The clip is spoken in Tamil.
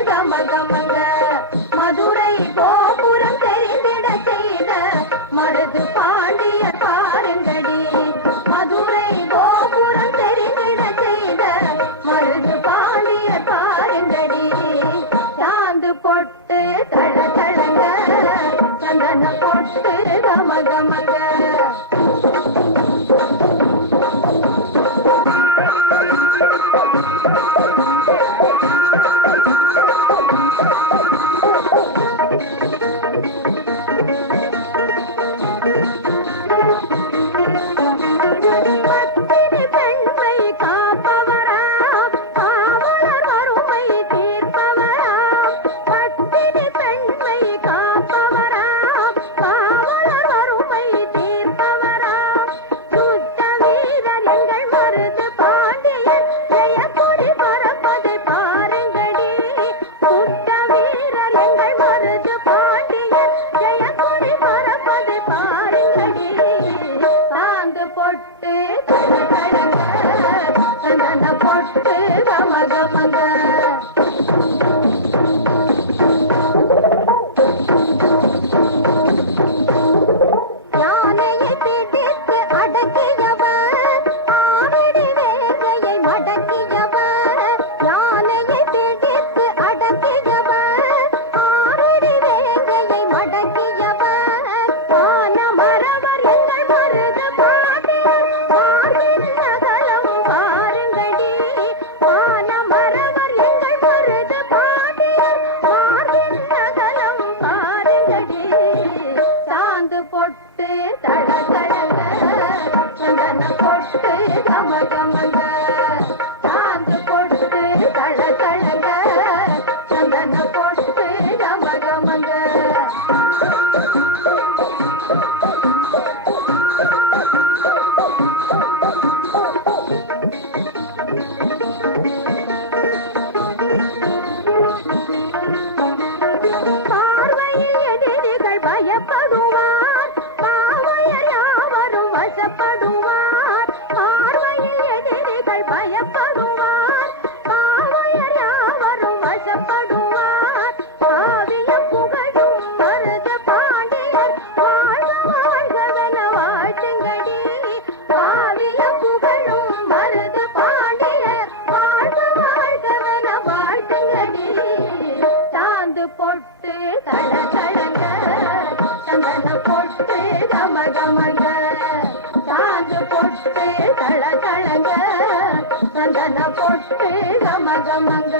கமகமங்க மதுரை கோபுரம் தெரிந்திட செய்த மருது பாண்டிய பாருங்கடி மதுரை கோபுரம் தெரிந்திட செய்த மருது பாண்டிய பாருங்கடி சாந்து பொட்டு தள தளங்க சந்தன பொட்டு கமகமங்க பொட்டு பொட்டு கமகமங்க யானையை பிடித்து அடக்கியவர் ஆவடி வேலையை மடக்கியவர் யானையை பிடித்து அடக்கியவர் ஆவடி வேலையை மடக்கியவர் ஆன மரவர் எங்கள் மருது பாண்டியர் வாழின் நகலம் பாருங்கடி ஆன மரவர் எங்கள் மருது பாண்டியர் வாழின் நகலம் பாருங்கடி சாந்து பொட்டு தள தளங்க சந்தன பொட்டு கமகமங்க சாந்து பொட்டு தள தளங்க சந்தன பொட்டு கமகமங்க பார்வையில் எதிரிகள் பயப்படுவார் பாவையர் யாவரும் வசப்படுவார் பார்வையில் எதிரிகள் பயப்படுவார் பாவையர் யாவரும் வசப்படுவார் பாவிய புகழும் மருத பாண்டியர் வாழ்க வாழ்கவென வாழ்த்துங்கடி பாவிய புகழும் மருத பாண்டியர் வாழ்க வாழ்கவென வாழ்த்துங்கடி சாந்து பொட்டு தள தளங்க சந்தன பொட்டு கமகமங்க சாந்து பொட்டு தள தளங்க சந்தன பொட்டு கமகமங்க